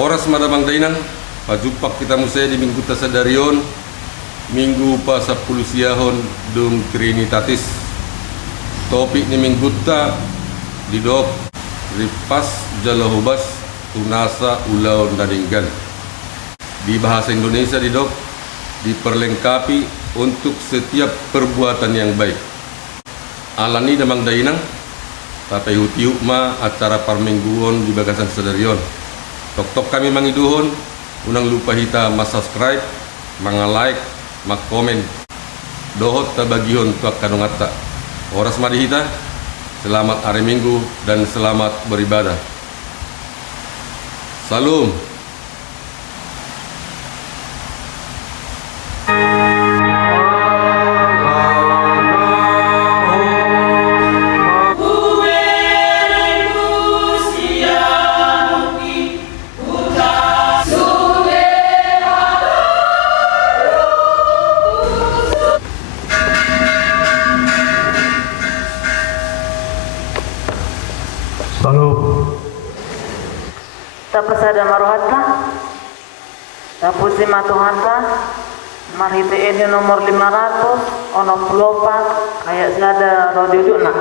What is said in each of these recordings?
Horas madamang dainang, pajupak kita musaya di minggu tasadarion, minggu pa 10 siyahon dum Trinitatis. Topik ni minggu ta didok ripas jalahubas tunasa ulau nadinggan. Di bahasa Indonesia didok diperlengkapi untuk setiap perbuatan yang baik. Alani damang dainang, tapi hutiuk ma acara parmingguon di bagasan sadarion. Tok-tok kami mangiduhon, unang lupa hita mas-subscribe, mga-like, mag-comment. Dohot tabagihon tuak kanungata. Oras madi hita, selamat hari Minggu dan selamat beribadah. Salam. Tapasada maruhata, tapusima tuhanta, marhite ini nomor 500, ono pelopak, kayak sada rodiduna.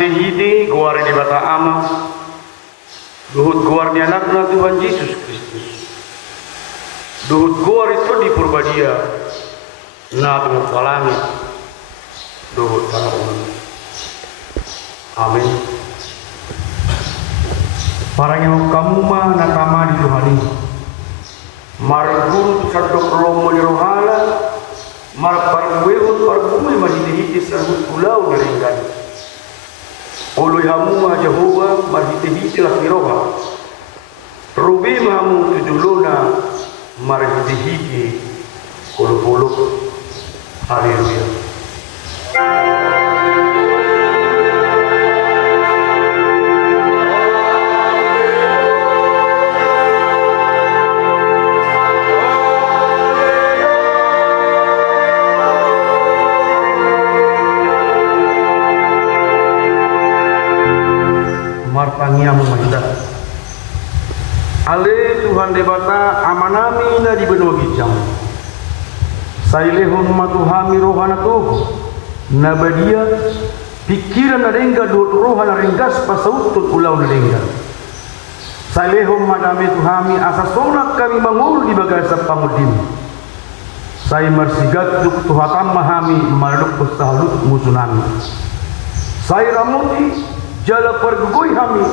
Hidi guar di bata ama duhut guar ni anakna Tuhan Yesus Kristus duhut guar itu di purbadia na tengah langit duhut tanah umat. Amin. Parang kamu mah nakama di Tuhan ini mari guru tu sadok romo ni rohala mar parwehun pargumay mahiti-hiti sa pulau naringgan Ulu hamu Jehovah marhiti-hiti lah kiroha rubi mamu tuduluna marhiti-hiti kuluk-kuluk. Haleluya. martangiamu mahita. Ale Tuhan debata amanami na di benua gijang. Sailehon matuhami rohana tuh nabadia pikiran narengga dua rohana renggas pasautut ulau narengga. Sailehon madame tuhami asa sonak kami mangul di bagasa pamudim. Saya marsigat duk tuhatam mahami maluk pesalut musunami. Saya ramuti jala pergugoi hami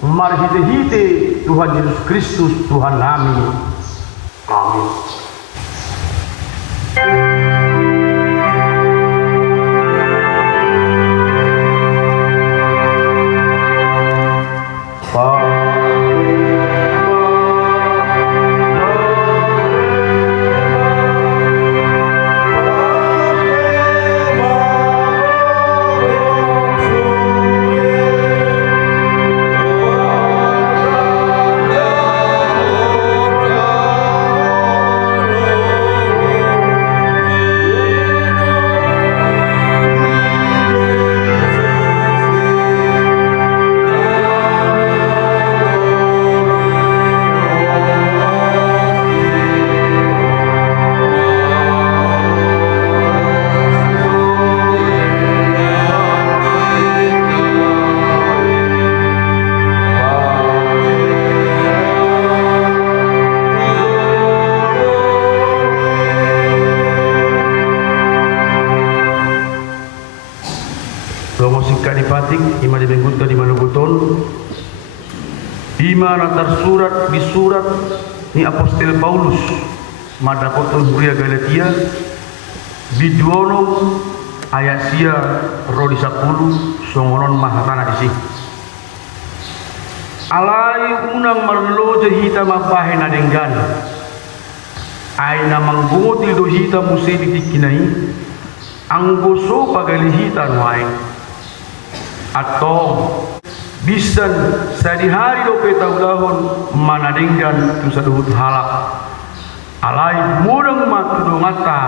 marhite-hite Tuhan Yesus Kristus Tuhan kami. Amin. Kadipating ima dibengunta di Manuguton ima natar surat bisurat ni Apostel Paulus madakoton Huria Galatia biduono ayat sia rodi 10 songonon mahatana disi alai unang marlo jahita mabahe nadenggan aina manggutil do hita musi ditikinai anggoso pagalihita nuai atau bisan sadihari do petaulahon manadenggan tu saduhut halak alai murang matudo ngata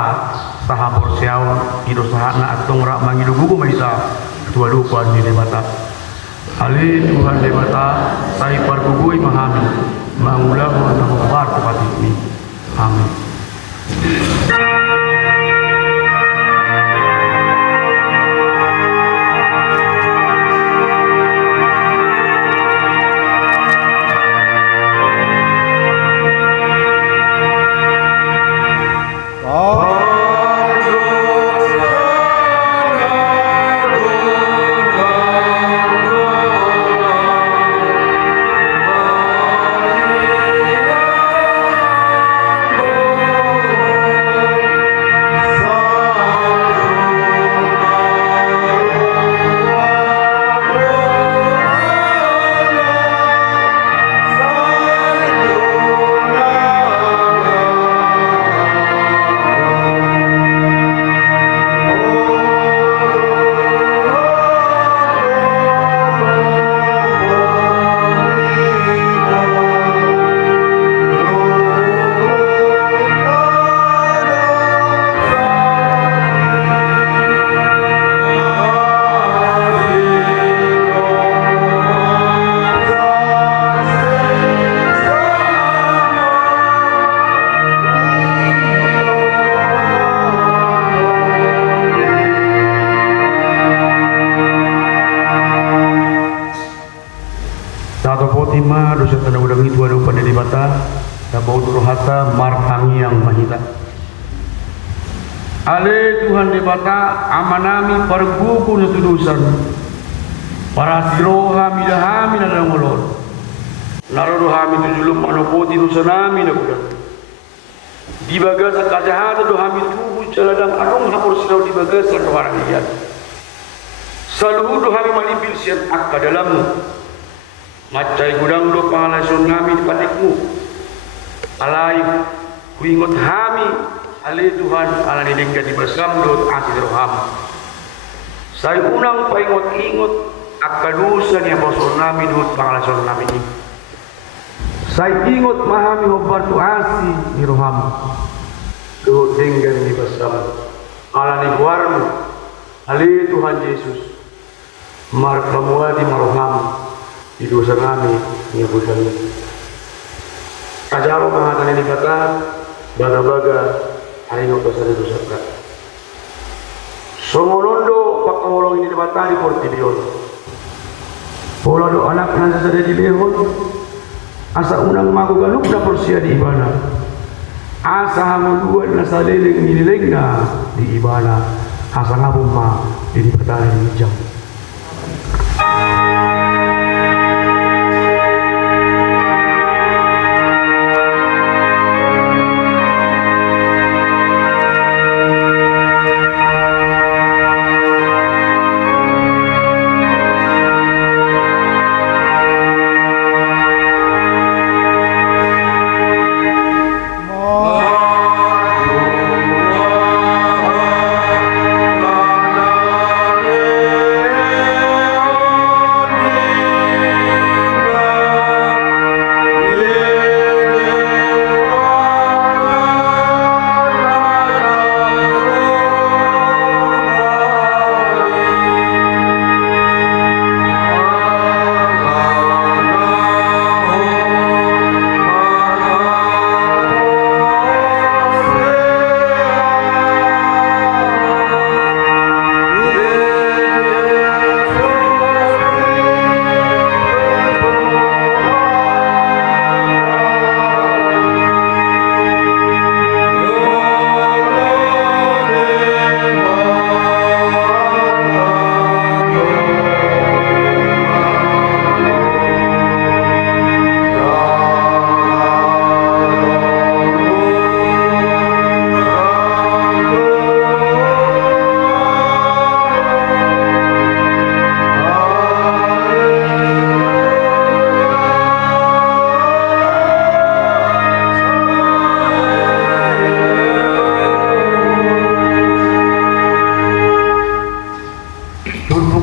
sahapor siaw ido sahana atong rak mangido gugu maita tua lupa ni debata ali Tuhan debata sai pargugui mahami mangulahon mamubar kupati ini amin. Fatima dosa tanah udang itu ada pada dibata tabau durhata martangi yang mahita ale Tuhan dibata amanami perguku nutudusan para siroha midahami nadang molor narodohami tujulum manopoti nusanami nakudan di bagasa kajahata dohami tubuh caladang arong hapur sidau di bagasa doharang iyan saluhu dohami malipil sian akka dalammu macai gudang do pangalason nami di patikmu alai kuingot hami ale Tuhan ala ni dengga di bersam do ati roham sai unang paingot-ingot akadusan yang boson nami do pangalason nami ni sai ingot mahami hobartu asi ni roham do dengga di bersam ala ni guarmu ale Tuhan Yesus mar kamuadi maroham di dosa kami, mengampuni kami. Kajaro mengatakan ini kata, baga-baga hari ini dosa kami. Songolondo pakawalong ini batari portibion. Pola do anak nasa sa di lehon. Asa unang magugaluk na porsiya di ibana. Asa hamuluan na sa liling nililing na di ibana. Asa nga buma di batari hijau.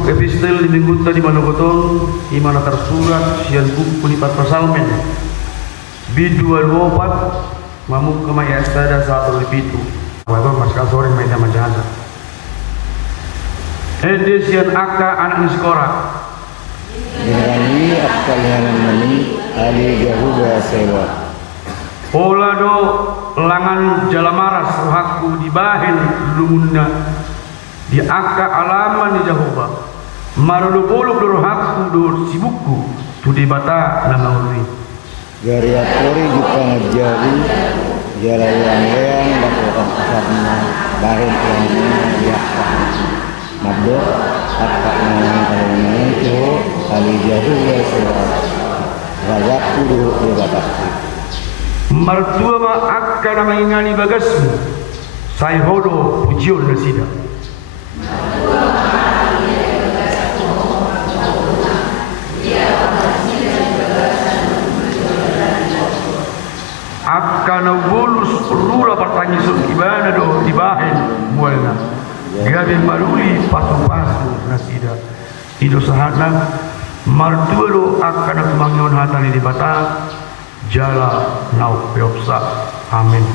Epistel di minggu tadi manogotong imana tersurat sian buku lipat pasalmen bidua luopat mamuk kemaya estada satu lepitu wabar maskal sore mainnya majaza sian akka anak sekolah Dirani akka lihanan mani ali gahuga sewa pola do langan jalamaras rohaku dibahen lumunna di akka alaman di Jahoba marudu bolok do hakku do sibukku tu di bata nama uri gariapori juga ngajari jalan-jalan lakukan karena bahin yang ya mabdo akka nang itu ali gahuga sewa rajaku do di bata martua ma akka nama ingani bagasmu sai hodo pujion nasida Akkana bolus rula bertanya sun ibana do dibahen mualna gabe maruli pasu-pasu nasida ido sahana martua do akkana kumangion hatani di bata jala nau peopsa amin.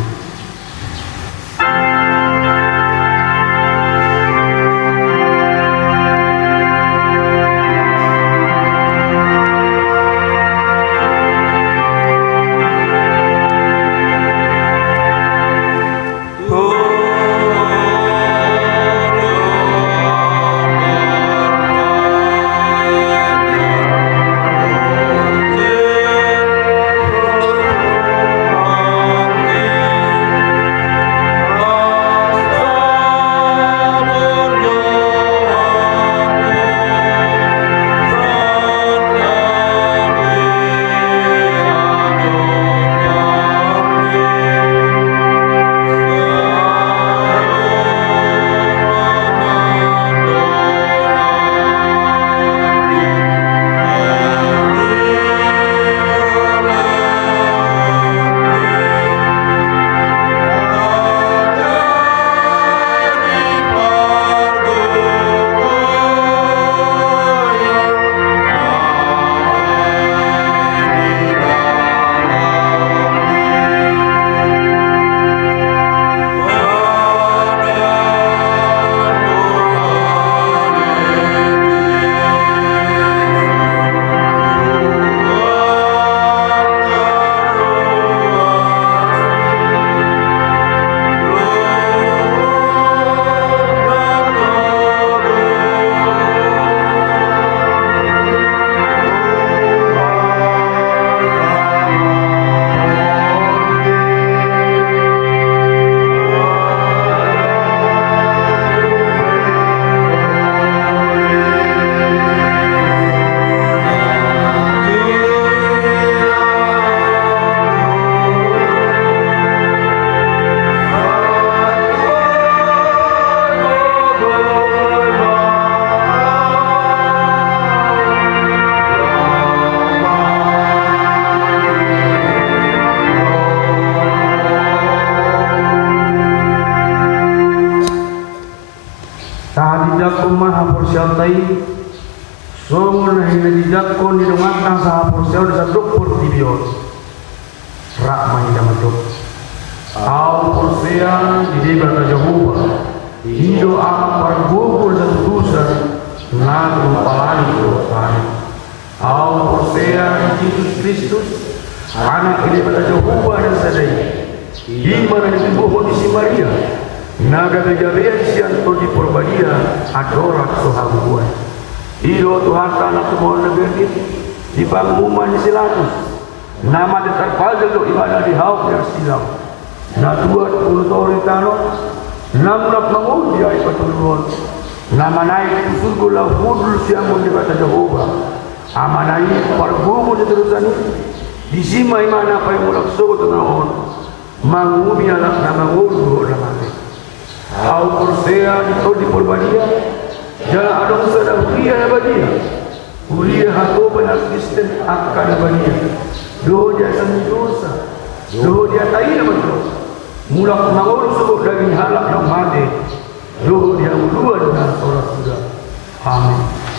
sai somon na hinajidakon di dungatang sa porsyon sa doktor tibios rak mahidamadok au porsean di debata Jehovah hido ang pargugol sa tudusan na kumpalani dosan au porsean Jesus Kristus anak di debata Jehovah dan sadai di mana dibubuh di si Maria naga gajarian siang to di Purbadia adorat sohabuan hido Tuhan tanah kemohon negeri di pangumuman di Silatus nama terpajal do ibadah di hauk dan silam na 20 tano namnak mangundi ay patulungan nama naik surga la hudul siang di bata Jehovah amanai parbumu di terusan di sima imana pa mulak sogo tanon mangumi alak na mangundo na mate au porsea di Purbadia jala adong sadang ria badia uria hako benar Kristen akan badia doh dia seni dosa doh dia tayi nama doh mulak mangurus sebab daging halak yang mati doh dia ulua dengan solat sudah amin.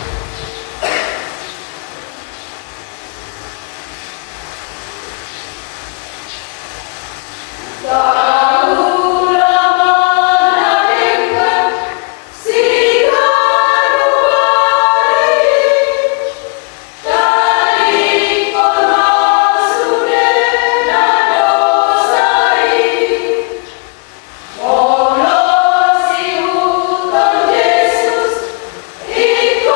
Iko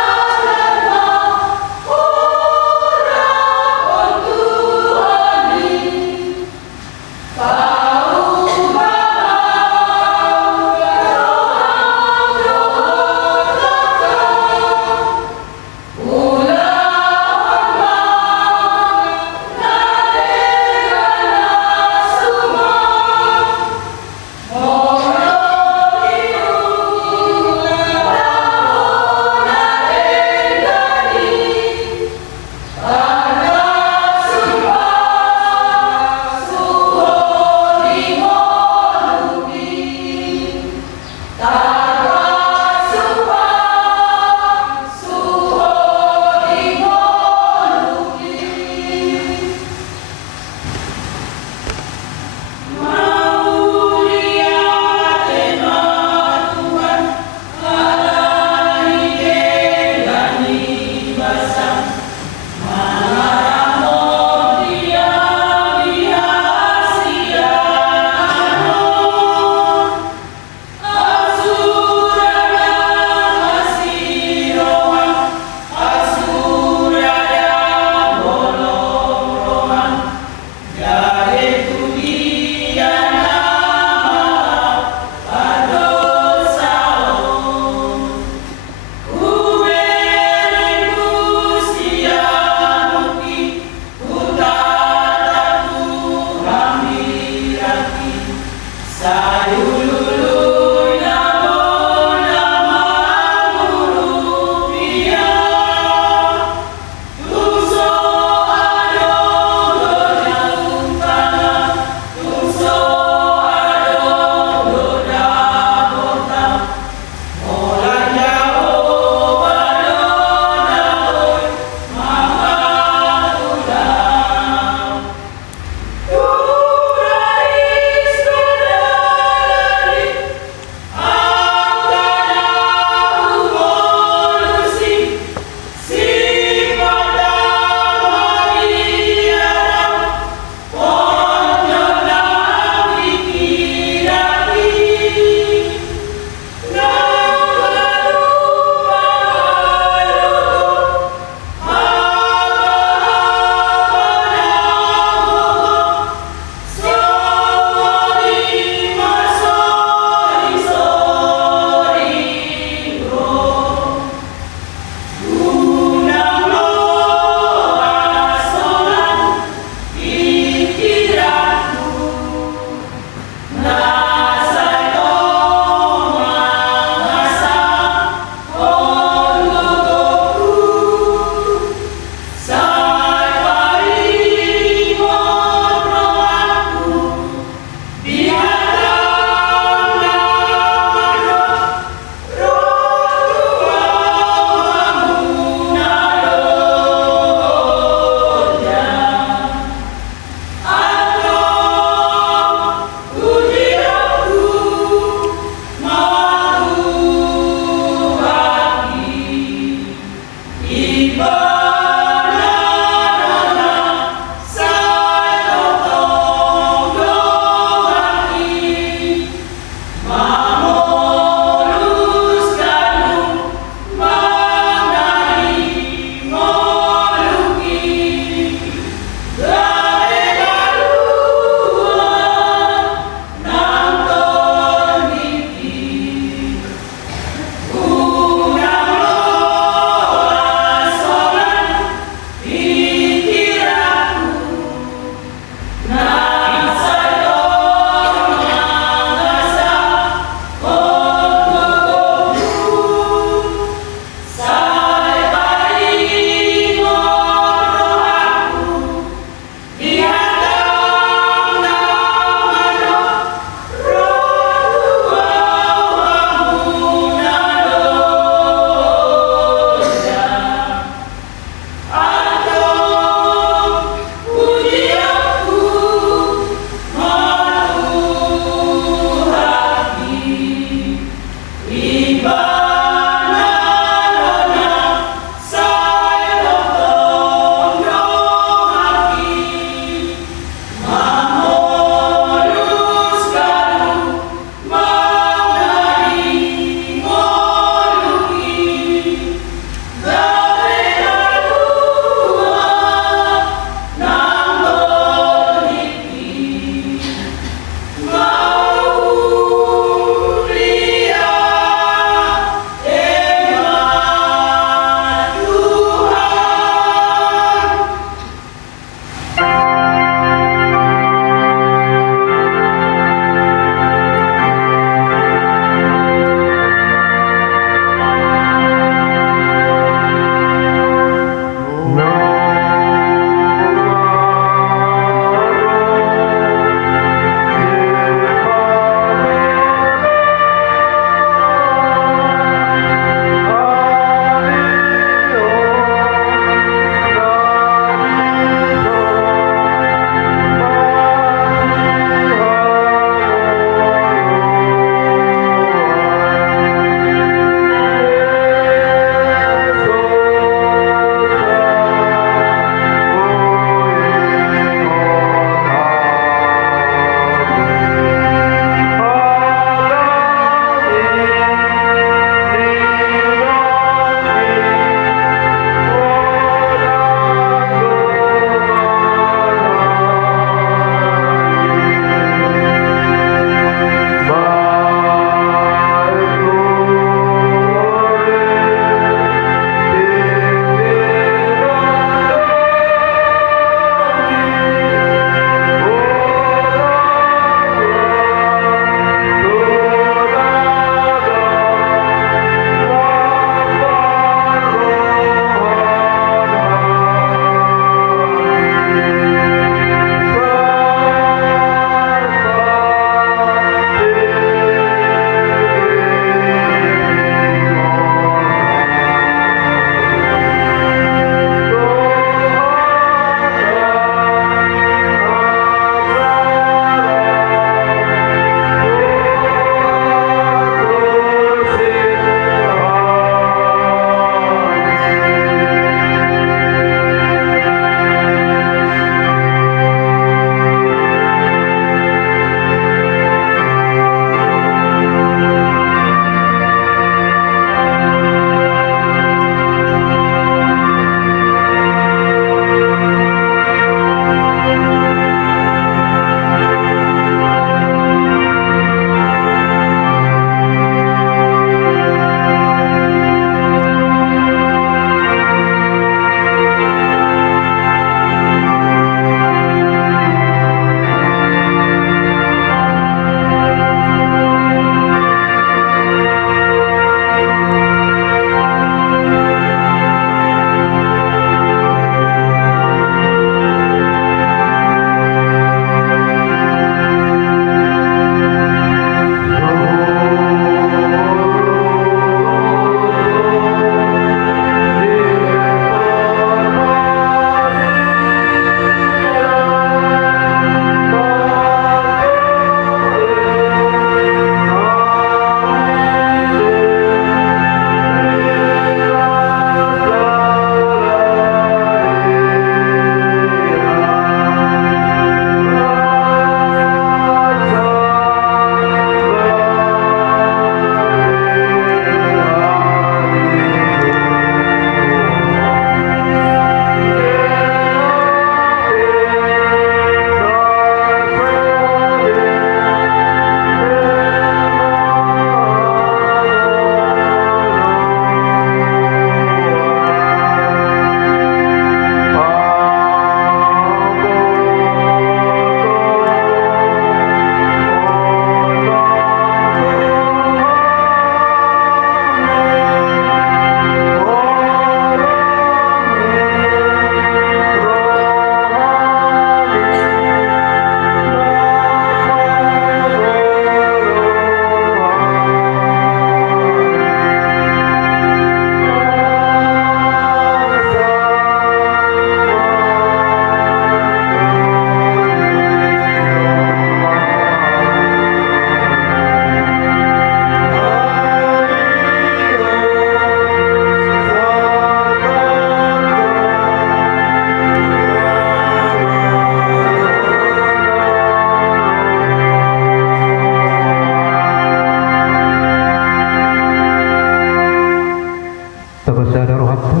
bersada rohatta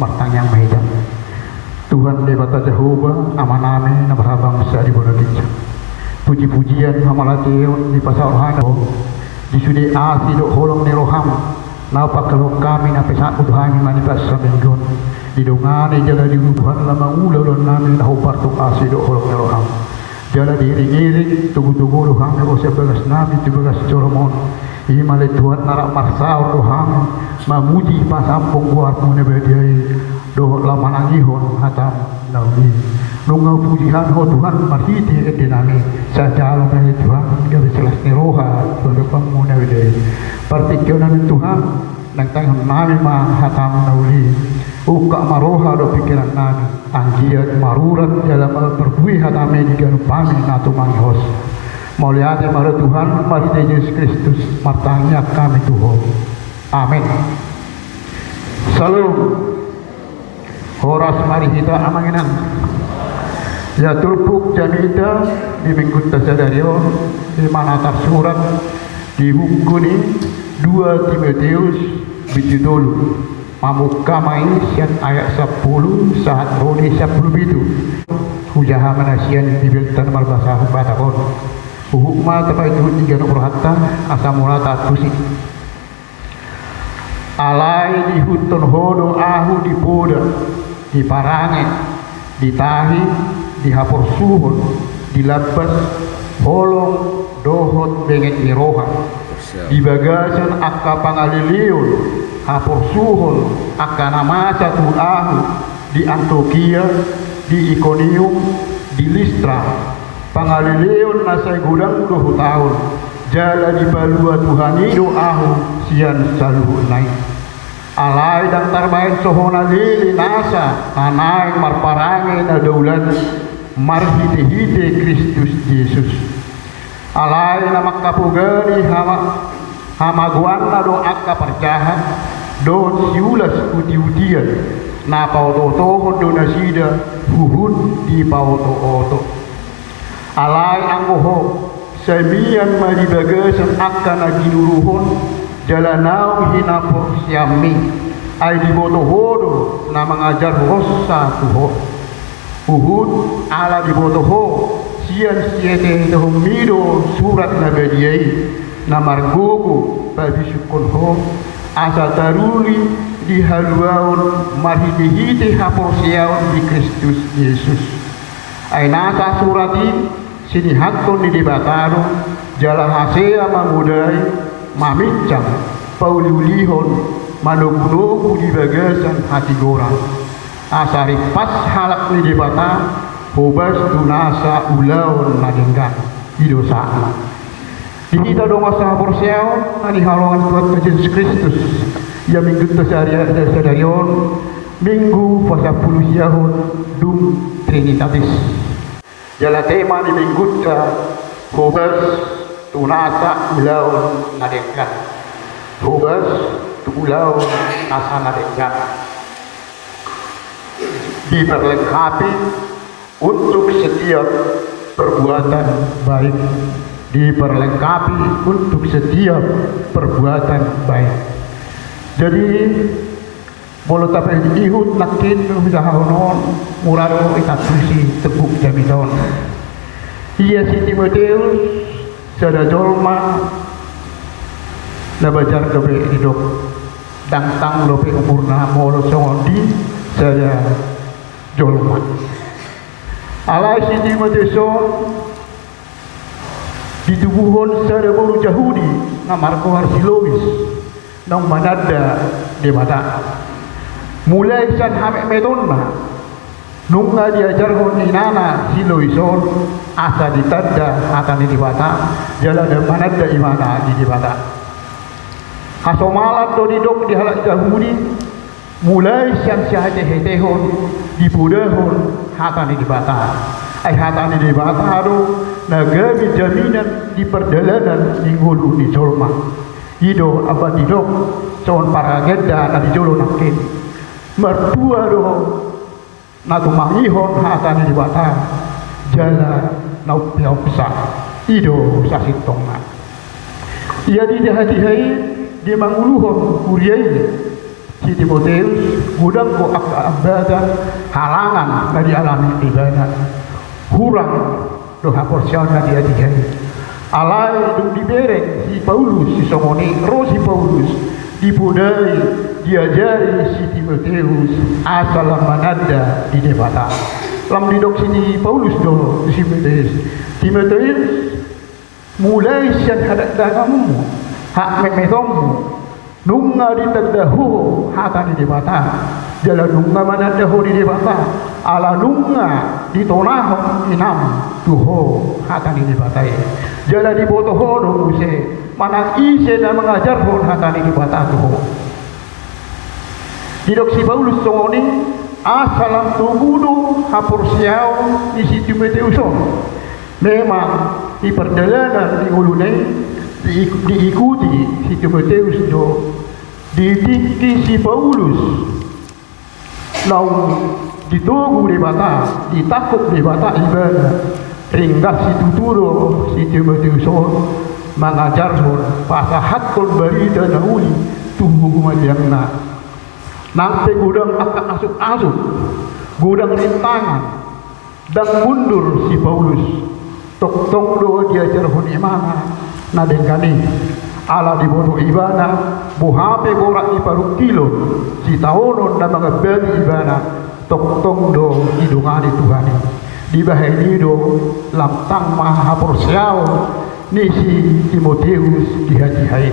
martang yang mahida Tuhan debata Jehovah amaname na berhabang sa di bonagitsa puji-pujian hamalateo di pasal hano di sudi asi do holong ni roham na pakalok kami na pesat udhani manipas sa minggon di dongane jala di Tuhan lama ulo namin na hupartok asi do holong ni roham jala diiring-iring tugu-tugu roham na sebelas namin tubelas coromon Himale Tuhan narak marsaur roham mamuji pasampung buat munebediai doh lamanangihon hatam nawi nungau pujihan ho Tuhan marhiti edinami sajalo dari Tuhan gawe selas roha berdepan munebediai partikyonan Tuhan nang tangan nami ma hatam nawi uka maroha do pikiran nami anggiat marurat dalam berbuih hatame di ganu pami natumang hos Muliakan marah Tuhan, mari Yesus Kristus, martanya kami Tuhan. Amin. Salam. Horas mari kita amanginan. Ya tulpuk janita di minggu tasadario di mana tersurat di buku ini 2 Timotius bijudul Pamukamai sian ayat 10 saat roni 10 bidu. Hujaha manasian dibiltan malbasa batakon. Hukma tapai itu tiga nomor hatta asamura tatusi alai di hutun hodo ahu di poda di parange di tahi di hapor suhun di lapas holong dohot benget iroha di bagasan akka pangaliliun hapor suhun akka nama satu ahu di Antioquia di Iconium di Listra Pangaliliun nasai gudang 20 tahun jala di balua Tuhani doahu sian saluhu naik alai dan tarbain sohona lili nasa anai marparange na daulan marhite-hite Kristus Yesus alai na makapugani hamaguan na do akka percahan do siulas uti-utian na pauto-toho do nasida huhun di pauto-oto alai anggoho semian mari bagasan akan aginuruhon jalanau hinapor siami ay di botohodo na mengajar rosa tuho uhud ala di botoho sian siete domido surat nagadiai na margogo babisukon ho asa taruli di haluaon marhidihite hapor siaon di Kristus Yesus ay nasa surati sini hakton di debataro jala hasea mamudai mamincang pauliulihon manugunugu di bagasan hati gorang asari pas halak di debata hobas tunasa ulaun madenggan idosa di kita dong asa porsiao ani halongan Tuhan Yesus Kristus ya minggu tasarion minggu pada 10 tahun dum Trinitatis jala tema di minggu hobas tunasa ulaun nadenggan hobas ulaun nasa nadenggan diperlengkapi untuk setiap perbuatan baik diperlengkapi untuk setiap perbuatan baik jadi bolo tapay ihut nakin usahaon murado itatusi tepuk jamiton iya si Timotius sada jolma na bajar dobe idok dangtang lope umurna molo songondi sada jolma alai si Timotius di tubuhon sada bulu Yahudi na Marko Arsilois nang manada di mata mulai san hame medonna nunga diajar hon inana siloison asa ditanda atani di bata jala de manada imana di bata hasomalat do didok di halak Yahudi mulai san syahate hetehon di pudahon hatani di bata ai hatani di bata do nagabi jaminan di perdalanan ninggulu di jolma ido abad didok son para gedda na di jolo nakin mertua do natumangihon hatani di bata jala nau piausa ido sahitonga ia di hati-hati di manguluhon kuriai si Timoteus gudang ko abada halangan dari alami ibadah hurang doha porsian na dia dikai alai dung dibereng si Paulus si Somoni ro si Paulus dipudai diajari si Timoteus asal manada di debata lam didok sini Paulus do si Timoteus mulai sian hadak dagamu hak memetomu nunga di tagdahu hata di debata jala nunga mana dahu di debata ala nunga di tonah inam tuho hata di debata jala di botoho dong se mana ise na mengajar pun hata di debata tuho didok si Paulus songoni asalam tugudu hapur siau di situ Timoteus memang di perjalanan di ulune diikuti si Timoteus do ditiki si Paulus lau ditugu di bata ditakut di bata ibadah ringgas si tuturo si Timoteus mengajar pasahatul barida nauli tubuh kumaliangna nanti gudang akan asuk-asuk gudang rintangan dan mundur si Paulus tok-tok do diajar huni mana nadengkani ala di bodo ibana buhape borak di paru kilo si taonon dan mengabali ibana tok-tok do idungani Tuhan di bahai do lamtang maha porsiao ni si Timoteus dihati-hai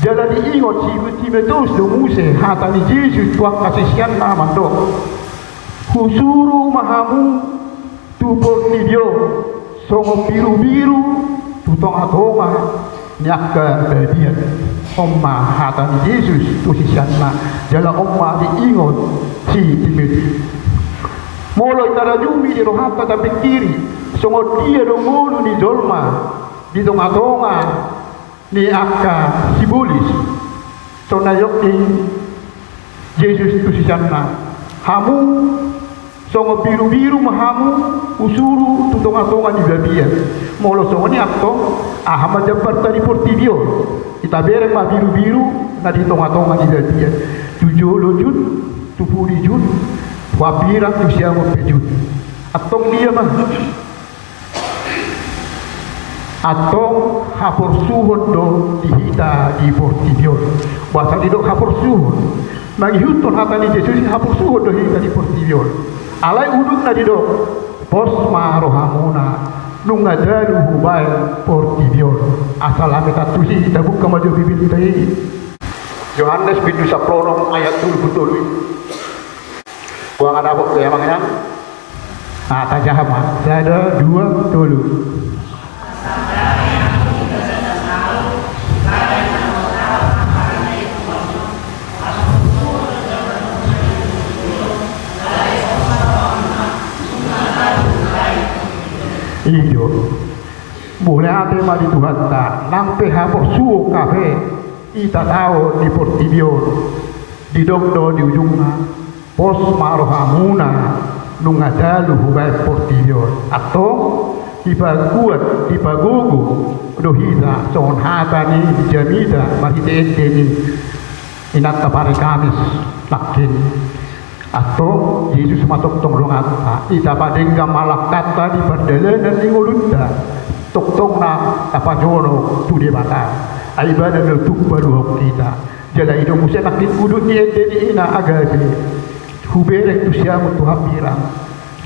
jala diingot si Timoteus do muse hata ni Yesus tuak kasisian na mando husuru mahamu tupor tidio songo biru-biru tutong atoma nyaka badian omma hata ni Yesus tusisian na jala omma diingot si Timoteus molo itarajumi di rohata tapi kiri songo dia do ngulu ni dolma di tonga-tonga ni akka sibulis tonayok ni Yesus tusisianna hamu songo biru-biru mahamu usuru tu tonga-tonga di babia molo songo ni akto ahama jabar tadi portibio kita bereng ma biru-biru na di tonga-tonga di babia 7 Jun 10 Jun wapira tu siamo pejun atong dia mah atong hapor suhon do dihita di portibio bahasa didok hapor suhon magihutton hata ni Yesus hapor suhon do hita di portibio alai uduk na didok posma rohamuna nunga daru hubai portibio asal ameta tusi kita buka maju bibir tadi Yohanes bin Saplono ayat 7 betul buang ada apa ke emang yang tajam saya ada 2 dulu iyo boleh ada mah di Tuhan tak nampe hapor suo kafe ita tahu di portibio di dokdo di ujungnya pos marohamuna nungadalu hubai portibio atau dibaguat dibagugu dohida son hatani jamida mahite ni inat tapare kamis lakin atau Yesus matok tong rongata ita padengga malak kata di perjalanan di ngulunda tok tong na apa jono tu di bata aibadah del tuk baru kita jala ido musa nakit udut ni ede ina agabe huberek tu siamu tu hapira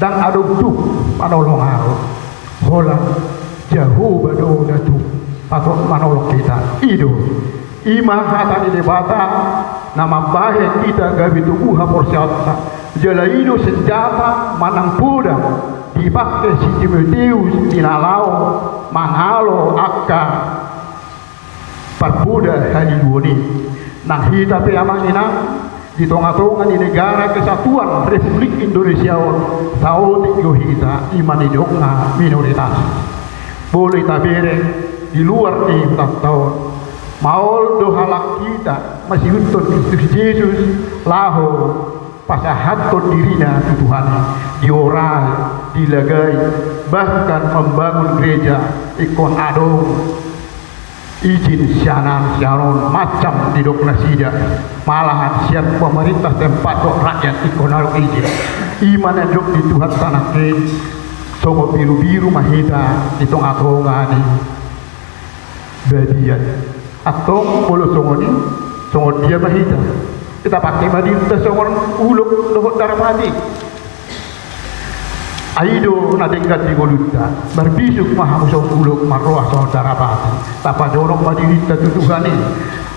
dan aduk tuk panolong haro hola jauh bado datu patok manolong kita ido ima hata di debata nama bahe kita gabi tubuh hapor siata jala ido senjata manang puda dipakai si Timoteus dinalau manalo akka parpuda haliduoni nah hita pe amangina di tonga-tonga di negara kesatuan Republik Indonesia tahu tigo hita iman idokna minoritas boleh tabere di luar di tahun maul dohalak kita masih untuk Kristus Yesus laho pasahaton dirina Tuhan diorai dilagai bahkan membangun gereja ikon adong izin siaran macam di dok nasida malahan siap pemerintah tempat dok rakyat ikonal izin iman dok di Tuhan tanakin songo biru-biru mahita di tong atongani badian atong bolo songo ni songo dia mahita kita pakai madinta songo uluk dohot darapati aido na tingkat di golutta berbisuk maha musau uluk marroah saudara pati tapa dorong madinta tutuhani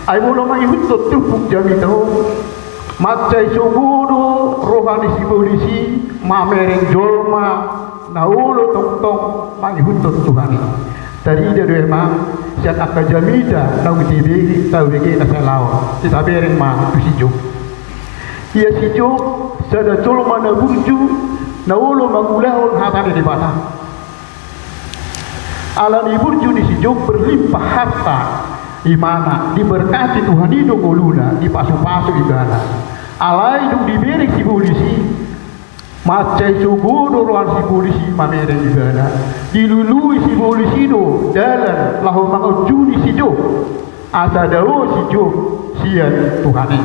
ai bolo mai hutot tupuk jami tahu macai sugudu rohani si polisi mamereng jolma na ulo tong mai hutot tuhani tadi dia memang siat akajamida na utibi tahu begi na salau kita bereng ma tu sijuk ia sijuk sada jolma na burju na ulo magulahon hatani di bata ala ni burju ni sijuk berlimpah harta di mana diberkati Tuhan itu goluna di pasu-pasu igana alai duk diberi si polisi macai sugudo ruan si polisi mamereng igana dilului si polisi do dalam lahu mangujuni si jo asa dawo si jo sian Tuhani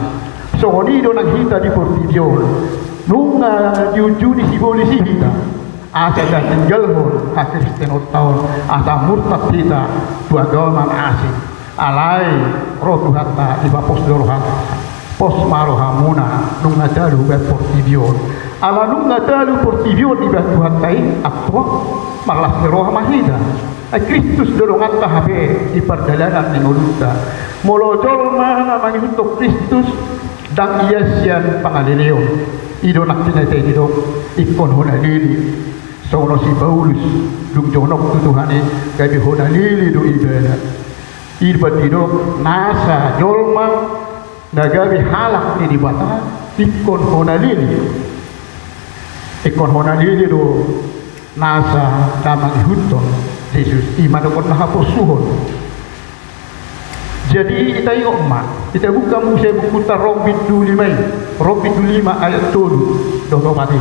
soni do nang hita di portidion nunga diujuni si polisi kita asa dan tinggal hon Kristen tahun asa murtad kita dua golman asing alai roh hatta iba pos dorohan pos marohamuna nunga dalu be portidion ala nunga dalu portidion iba hatai atwa malas roh mahida Kristus dorong hatta habe di perjalanan menguluta molojol mana untuk Kristus dan ia sian pangalileo ido naktina te ido ikon hona lili sono si Paulus dung jonok tutuhane gabi hona lili do ibada irbat ido nasa jolma nagabi halak ni di bata ikon hona lili do nasa damang huton Yesus iman kon mahaposuhon. Jadi kita ingat mak, kita buka musa buku Robin 25 ayat 7 doa mati.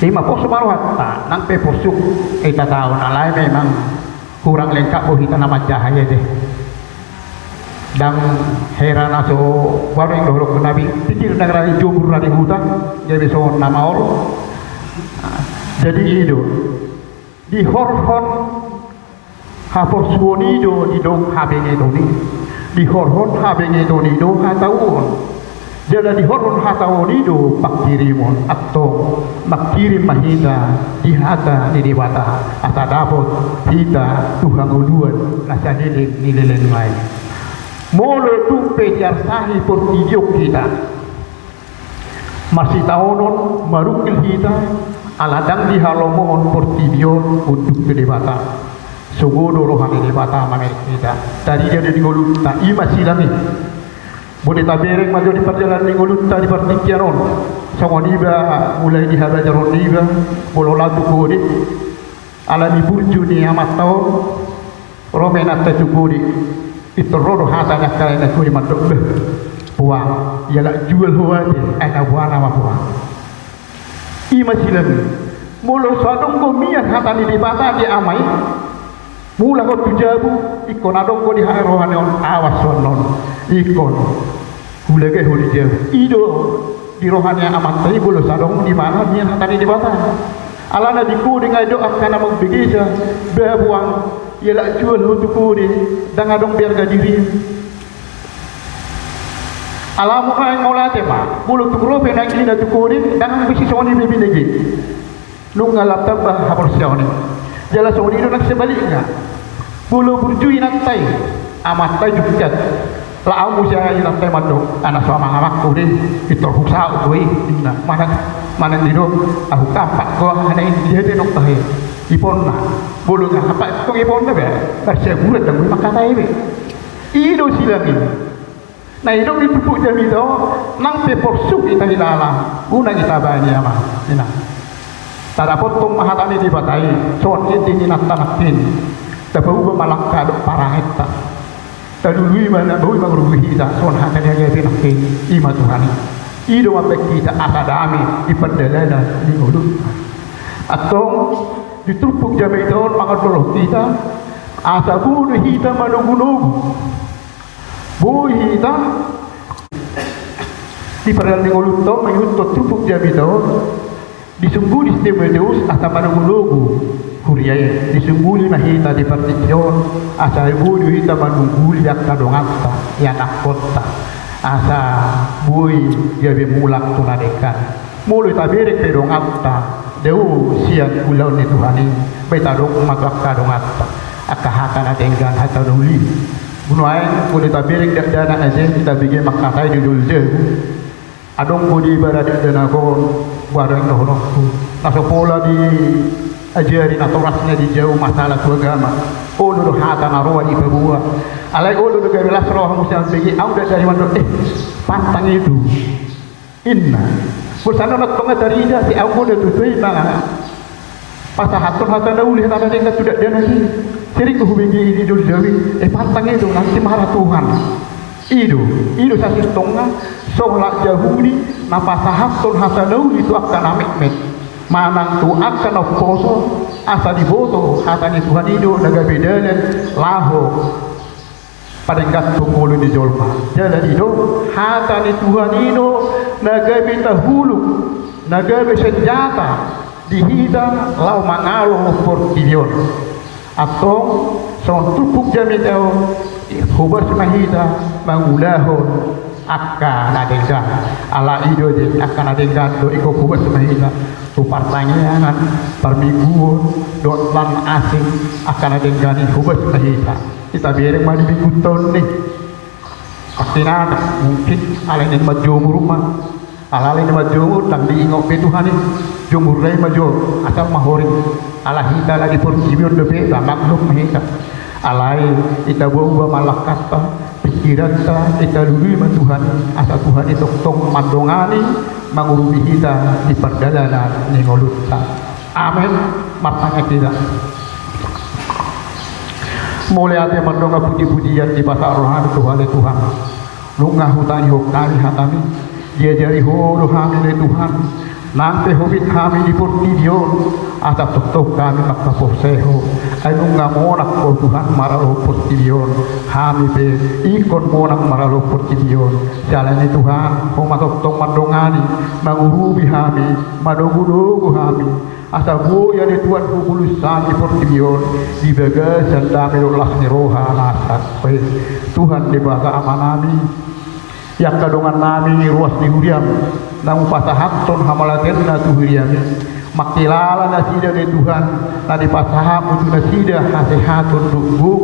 Lima pos baru hatta nang pe posuk kita tahu alai memang kurang lengkap boh kita nama cahaya deh. Dan heran aso baru yang dulu Nabi pikir negara jumur dari hutan jadi so nama Allah. Jadi itu di horhon hapor suoni do di dong habenge doni di horhon habenge doni do hatau jadi di horhon hatau ni do pakirimon atau makirim mahita di hata di dewata asa dapot kita Tuhan uluan nasa nilai lain molo tupe diarsahi portidiok kita masih tahunon marukil kita aladang di halomohon portidion untuk ke dewata sugodo rohani dewata mamer kita tadi dia di golunta ima silami boleh tabereng maju di perjalanan di golunta di pertikianon sama diba mulai dihabajaron diba bolo latu kodi alami burju ni amat tahun romenat tajukudi itu rodo hatanya kalian aku di mandok puang ialah jual huati ada buana apa puang ima silami mulu sadong ko mian hatani di bata di amai mula ko tujabu ikon adong ko di rohani on awas sonon ikon hulege huli dia ido di rohani amat tadi bulu sadong di mana mian hatani di bata alana diku dengan doa kana magbigisa bebuang ialah jual untuk kudi dan adong biar gadiri alamu kaya ngolate ma bulu tukro pe nang ina tukuri dan bisi soni bibi lagi nunga laptop hapor siawni jala soni do nak sebaliknya bulu burjui nak tai amat tai jukat la amu saya ina tai mando anak sama ngamak kudi itu huksa koi inna mana dido aku kampak ko ana ini dia nok tahe iponna bulu ngapa ko iponna be tersegurat dan makata ibe ido silami nah itu dipupuk jami do nang pe porsuk kita hilala guna kita bani ama ina tada potong mahatani di batai son ini natakin tapi uba malakka do parahetta tadului mana bau magruhi kita son hatan yang dia nak ima Tuhan ido apa kita asadami di perdelana di mulut atau ditupuk jami tahun mangadoloh kita asabu kita manugunugu bui kita di perdelana di mulut tahun mengutut tupuk jami tahun disumbuli setiap Deus asa manugunugu Kuriai disumbuli mahita di partisyon asa ibu hita manungguli yak kadongakta ya nakota asa bui gabe mulak tunadekan mulu tabirek pedongakta deu siang ulau ni Tuhani betadong magak kadongakta akahatan atenggan hata duli bunuai mulu tabirek dak dana ajen kita bigi makatai di dulje adong budi barade dana kon barang dono nasopola di ajari naturasnya di jauh masalah agama ulu hata naruwa di babua alai ulu gabelas roh musang begi auda dari mana pantang itu inna bersana nak pengatarida si aku dah tutui bang pasahatun hata dauli hata dengan tidak dia nanti sering kuhubingi ini dulu jawi pantang itu nanti marah Tuhan itu sasir tonga sohlak jahuli napasahatun hata dauli itu akan amit manang tu akan oposo asa diboto hatani Tuhan itu naga bedalan laho pada gantung mulu di jolma jalan itu hatani Tuhan itu naga bita hulu naga senjata dihida lau mangalo portivion atau son tupuk jamitau hubas mahida mangulahon akan adegan ala ido je akan adegan do iko hubas mahida tu pertanyaan permingguan dot lan asing akan adegan hubas mahida kita biarkan mandi minggu tahun ni pasti ada mungkin ala yang majumur rumah ala yang majumur dan diingok Tuhan ni jumur rai majur asal mahorin ala hita lagi porkibion dobe makhluk mahida alai kita bawa malakata pikiran kita dulu Tuhan asa Tuhan itu tong mandongani mengurubi kita di perjalanan ningolutta amin matanya kita mulai ada mandonga puji-pujian di pasar rohani Tuhan lungah hutani hokari hatami dia jari ho rohani Tuhan nanti hobit kami di portidion atap tok kami makaposeho anu ngamonak ko Tuhan maralo portidion kami be ikon monak maralo portidion jalani Tuhan ho matok tok mandongani mangurubi kami madogudogu kami asa boya di Tuhan hubulusan di portidion di bagas sandami ulah ni roha nasat Tuhan di baga amanami yang kadongan nami ruas di huriam namu pasahatton hamalaten na tuhuriam makilala nasida de Tuhan na di pasaham untuk nasida hasihatun dugu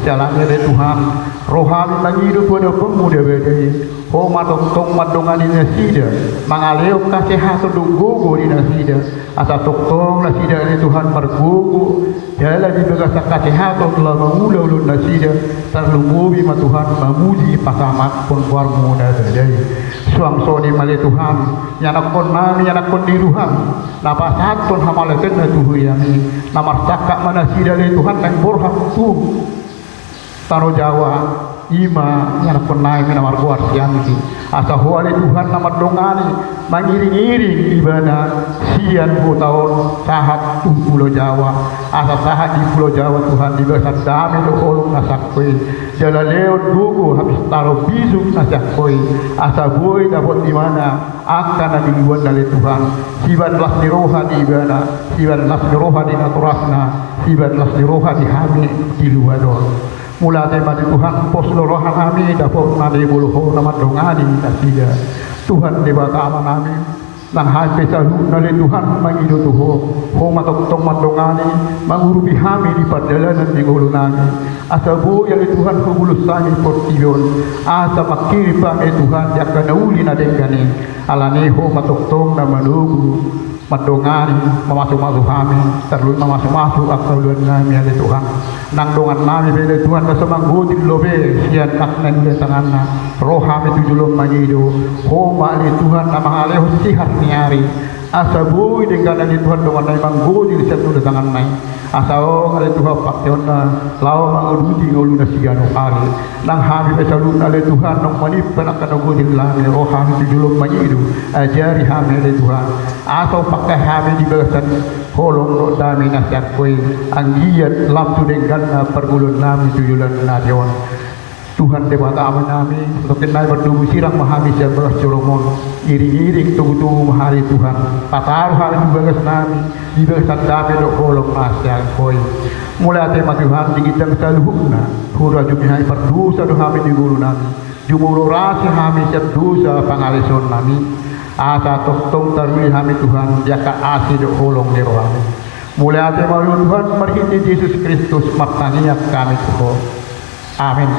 jalannya de Tuhan rohami mangidu pada pemuda bedai ho matong madongan di nasida mangaleo kasihatun dugu di nasida asa tong nasida de Tuhan bergugu jalan di begasak kasihatun telah mengulau ulun nasida terlumubi ma Tuhan memuji pasamat pun warmu na bedai suang soni male Tuhan nyanak kon nami nyanak kon diruham napa satun hamalaken na tuhuyami namar sakak mana sidale Tuhan yang borham tu taro Jawa ima nyanak kon nai namar buat sianti asa huale Tuhan namar dongani mangiring-iring ibadah sian tahun sahat tu pulau Jawa asa sahat di pulau Jawa Tuhan di besar dami lo kolong nasakwe jala leon dugu habis taro bisu nasakwe asa boy dapat di mana akan ada dibuat dari Tuhan siban las di roha di ibadah siban las di roha di naturasna siban las di roha di hami di luar mulai dari Tuhan pos roha kami dapat nadi buluh nama dongani nasida Tuhan di bawah amanami nang hape salu nali Tuhan mangido tuho ho matok tong mandongani mangurubi hami di perjalanan di golunani asabu yang Tuhan kubulus sani portion asa makiri pa Tuhan yakka nauli na dengani alani ho matok tong na manugu madongani mamasuk-masuk kami terlalu mamasuk-masuk akal kami ada Tuhan nang dongan nami beda Tuhan kasamangguti lobe sian aknen de tanganna roh kami tujulong mangido ho mali Tuhan namang aleho sihat niari asabu dengan dari Tuhan dongan nai mangguti di satu de tangan nai Asao ale Tuhan pakteona lao mangududi nguluna sigano kali nang hami besalun ale Tuhan nang manip penakan ngudin lami roh hami tujulung manyidu ajari hami ale Tuhan asao pakai hami di belasan holong no dami nasiat koi anggiat lam tu dengan pergulun nami tujulan nadion Tuhan dewata aman nami untuk kenal berdubu sirang mahami siang belas coromon iring-iring tunggu-tunggu mahari Tuhan pataruh hari di bagas nami di bagas dami dok holong nasiat koi mulai tema Tuhan di kita saluhuna hura jumihai perdosa do hami di guru nami jumuro rasi hami siap dosa pangalison nami asa tong tarwi hami Tuhan jaka asi dok holong di rohami mulai tema Tuhan marhiti Yesus Kristus maknanya kami Tuhan amin.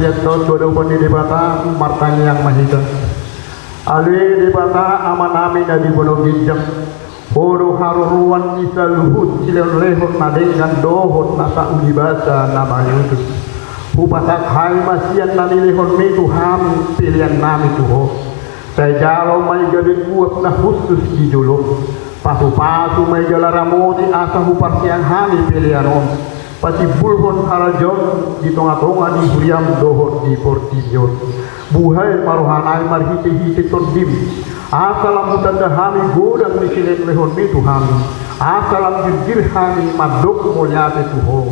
mahiyat to jodoh poni debata martani yang mahita. Ali debata amanami na di bono gijang. Horo haruruan isa luhut silang rehot na dengan dohot na sa ulibasa na mayutus. Upasak hai masian na nilihon mi Tuhan pilihan nami Tuhan. Saya jalo may galit buat na khusus di julung. Pasu-pasu may jalaramoti asa hupar siang hani pilihan om. Pati bulhon harajon di tonga-tonga di huriam dohot di portijon. Buhay maruhanay marhiti-hiti tondim. Asalam mutanda hami godang nisilet lehon mi Tuhan. Asalam jujir hami madok mulyate Tuhan.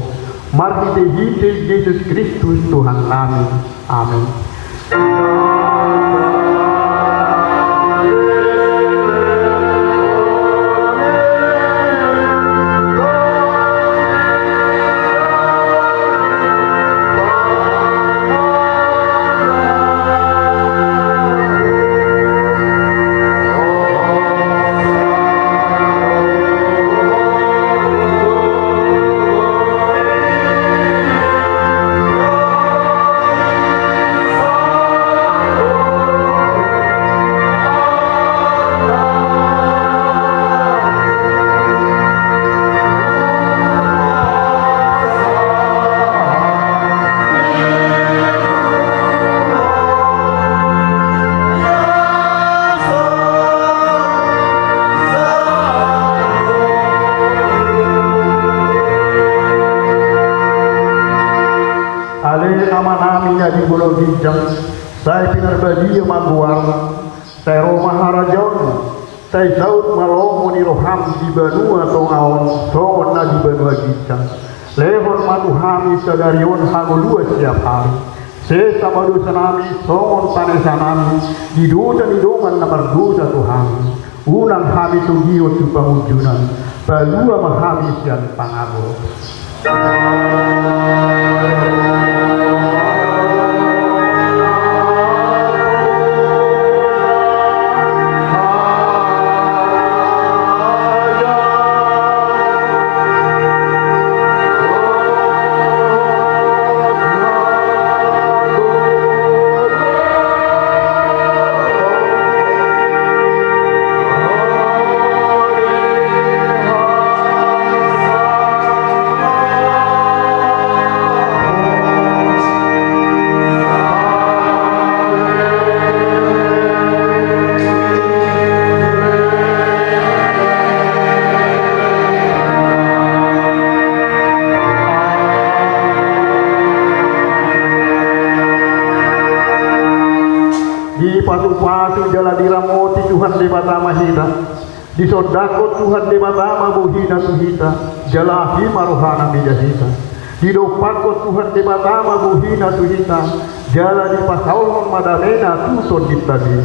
Marhiti-hiti Yesus Kristus Tuhan kami. Amin. di Pulau Ginjang, saya pinarbadi maguar, saya Roma Harajon, saya Saud Malomo di Roham di Banua Tongaon, Songon na di Banua Ginjang, Lehon Matuhami Sadarion Hagolua setiap hari. Sesa madu sanami, songon panesanami, di duta midongan na marduta Tuhan. Unang hami tunggiyo tu pamujunan, balua mahami sian pangabo. Patu-patu jala diramoti Tuhan di batama hita, di sodako Tuhan di batama buhina tuhita, jala hima rohana bijahita, di dopako Tuhan di batama buhina tuhita, jala di pasaulon madamena tuton di tadi.